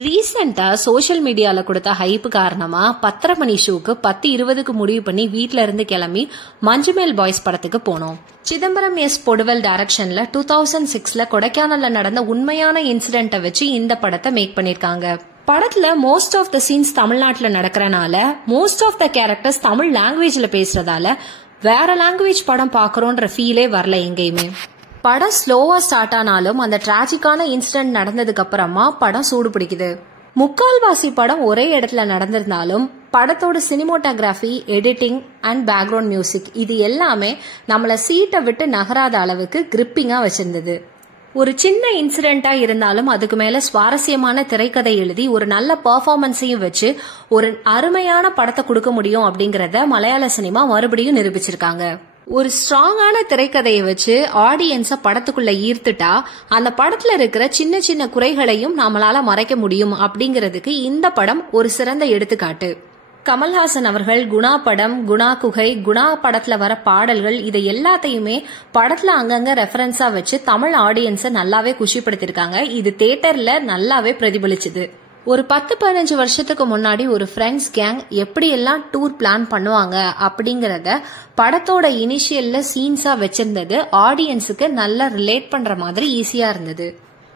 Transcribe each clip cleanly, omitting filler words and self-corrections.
ரீசெண்டா சோசியல் மீடியால கொடுத்த ஹைப் காரணமா 10:30 மணி ஷோக்கு 10:20க்கு முடிவு பண்ணி வீட்ல இருந்து கிளம்பி மஞ்சுமேல் பாய்ஸ் படத்துக்கு போனோம். சிதம்பரம் எஸ் பொடுவல் டைரக்ஷன்ல 2006ல கொடைக்கானல்ல நடந்த உண்மையான இன்சிடென்ட்டை வச்சு இந்த படத்தை மேக் பண்ணிருக்காங்க. படத்துல மோஸ்ட் ஆஃப் த சீன்ஸ் தமிழ்நாட்டுல நடக்கிறனால most of the characters Tamil லாங்குவேஜ்ல பேசுறதால வேற லாங்குவேஜ் படம் பாக்குறோன்ற ஃபீலே வரல எங்கேயுமே. படம் ஸ்லோவா ஸ்டார்ட் ஆனாலும் அந்த டிராஜிக்கான இன்சிடென்ட் நடந்ததுக்கு அப்புறமா படம் சூடு பிடிக்குது. முக்கால்வாசி படம் ஒரே இடத்துல நடந்திருந்தாலும் படத்தோட cinematography, editing and background music இது எல்லாமே நம்மள சீட்டை விட்டு நகராத அளவுக்கு கிரிப்பிங்கா வச்சிருந்தது. ஒரு சின்ன இன்சிடென்டா இருந்தாலும் அதுக்கு மேல சுவாரஸ்யமான திரைக்கதை எழுதி ஒரு நல்ல பெர்ஃபார்மன்ஸையும் வச்சு ஒரு அருமையான படத்தை கொடுக்க முடியும் அப்படிங்கறத மலையாள சினிமா மறுபடியும் நிரூபிச்சிருக்காங்க. ஒரு ஸ்ட்ராங்கான திரைக்கதையை வச்சு ஆடியன்ஸ படத்துக்குள்ள ஈர்த்துட்டா அந்த படத்துல இருக்கிற சின்ன சின்ன குறைகளையும் நம்மளால மறைக்க முடியும் அப்படிங்கறதுக்கு இந்த படம் ஒரு சிறந்த எடுத்துக்காட்டு. கமல்ஹாசன் அவர்கள் குணா படம், குணா குகை, குணா படத்துல வர பாடல்கள் இதை எல்லாத்தையுமே படத்துல அங்கங்க ரெஃபரன்ஸா வச்சு தமிழ் ஆடியன்ஸ நல்லாவே குஷிப்படுத்திருக்காங்க. இது தியேட்டர்ல நல்லாவே பிரதிபலிச்சுது. ஒரு 10-15 வருஷத்துக்கு முன்னாடி ஒரு ஃப்ரெண்ட்ஸ் கேங் எப்படி எல்லாம் டூர் பிளான் பண்ணுவாங்க அப்படிங்கறத படத்தோட இனிஷியல்ல சீன்ஸா வச்சிருந்தது ஆடியன்ஸுக்கு நல்லா ரிலேட் பண்ற மாதிரி ஈஸியா இருந்தது.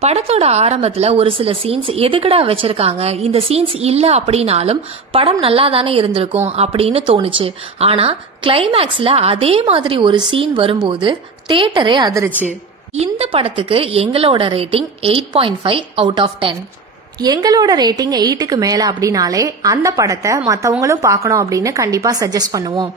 படத்தோட ஆரம்பத்துல ஒரு சில சீன்ஸ் எதுக்குடா வச்சிருக்காங்க, இந்த சீன்ஸ் இல்ல அப்படின்னாலும் படம் நல்லா தானே இருந்திருக்கும் அப்படின்னு தோணுச்சு. ஆனா கிளைமேக்ஸ்ல அதே மாதிரி ஒரு சீன் வரும்போது தியேட்டரே அதிர்ச்சு. இந்த படத்துக்கு எங்களோட ரேட்டிங் 8.5 அவுட் ஆஃப் 10. எங்களோட ரேட்டிங் 8க்கு மேல அப்படின்னாலே அந்த படத்தை மத்தவங்களும் பார்க்கணும் அப்படின்னு கண்டிப்பா சஜஸ்ட் பண்ணுவோம்.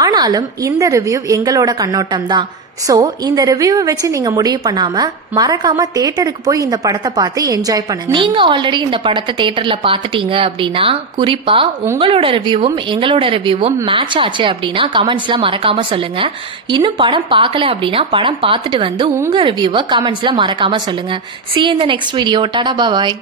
ஆனாலும் இந்த ரிவ்யூ எங்களோட கண்ணோட்டம் தான். சோ இந்த ரிவ்யூவை வச்சு நீங்க முடிவு பண்ணாம மறக்காம தியேட்டருக்கு போய் இந்த படத்தை பார்த்து என்ஜாய் பண்ணுங்க. நீங்க ஆல்ரெடி இந்த படத்தை தியேட்டர்ல பாத்துட்டீங்க அப்படின்னா குறிப்பா உங்களோட ரிவ்யூவும் எங்களோட ரிவ்யூவும் மேட்ச் ஆச்சு அப்படின்னா கமெண்ட்ஸ்ல மறக்காம சொல்லுங்க. இன்னும் படம் பார்க்கல அப்படின்னா படம் பார்த்துட்டு வந்து உங்க ரிவ்யூவை கமெண்ட்ஸ்ல மறக்காம சொல்லுங்க. See you in the next video. Tada bye bye.